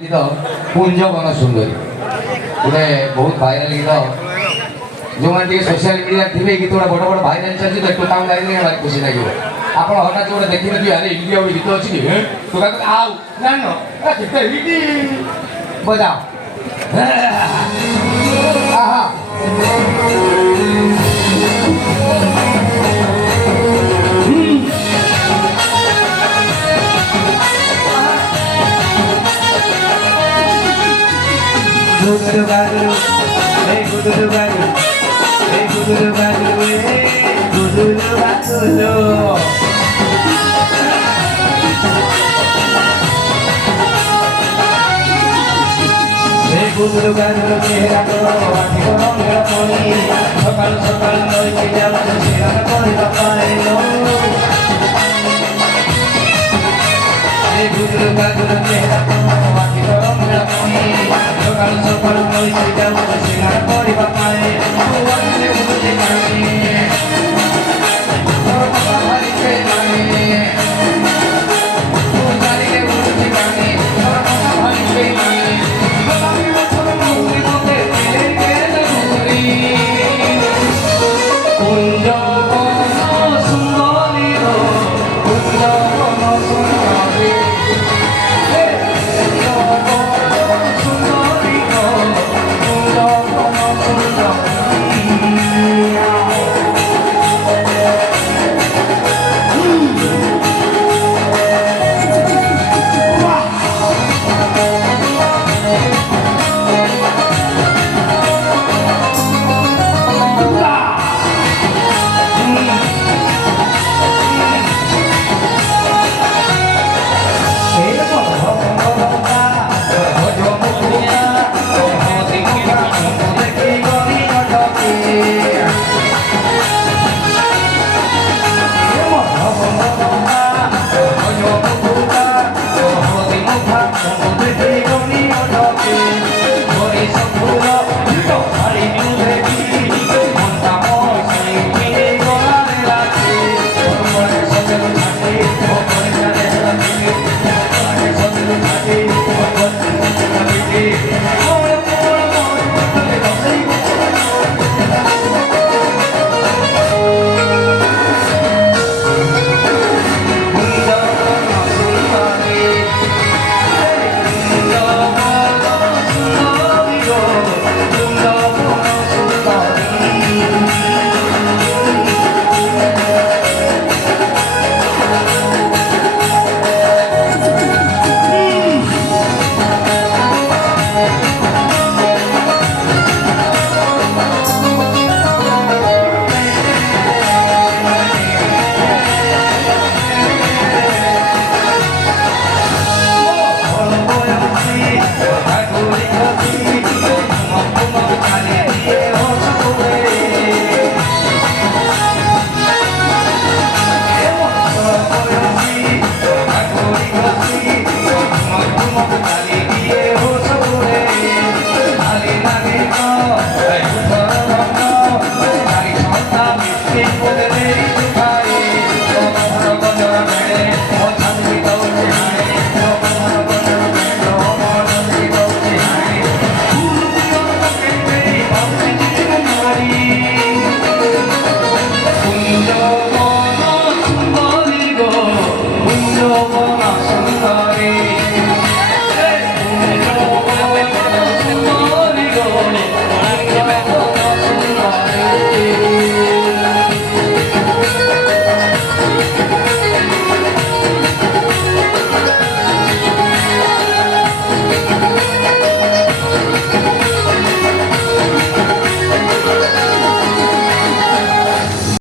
गीत कुंज बन सुंदरी गोटे बहुत भाइराल गीत जो मैंने सोशल मीडिया थे गीत गुड़ा बड़ बड़ भाइराल चलती तो टोका लाइन भारी खुशी लगे आप हठात गोटे देखिए अरे इंडिया गोटे गीत अच्छी कि टोका आउ जान बजाओ Guduru guduru, hey guduru guduru, hey guduru guduru, hey guduru guduru. Hey guduru guduru, mera ko, ati ko mera koi, sokal sokal noi ke jalan sirana koi bapai lo. Hey guduru guduru, mera ko.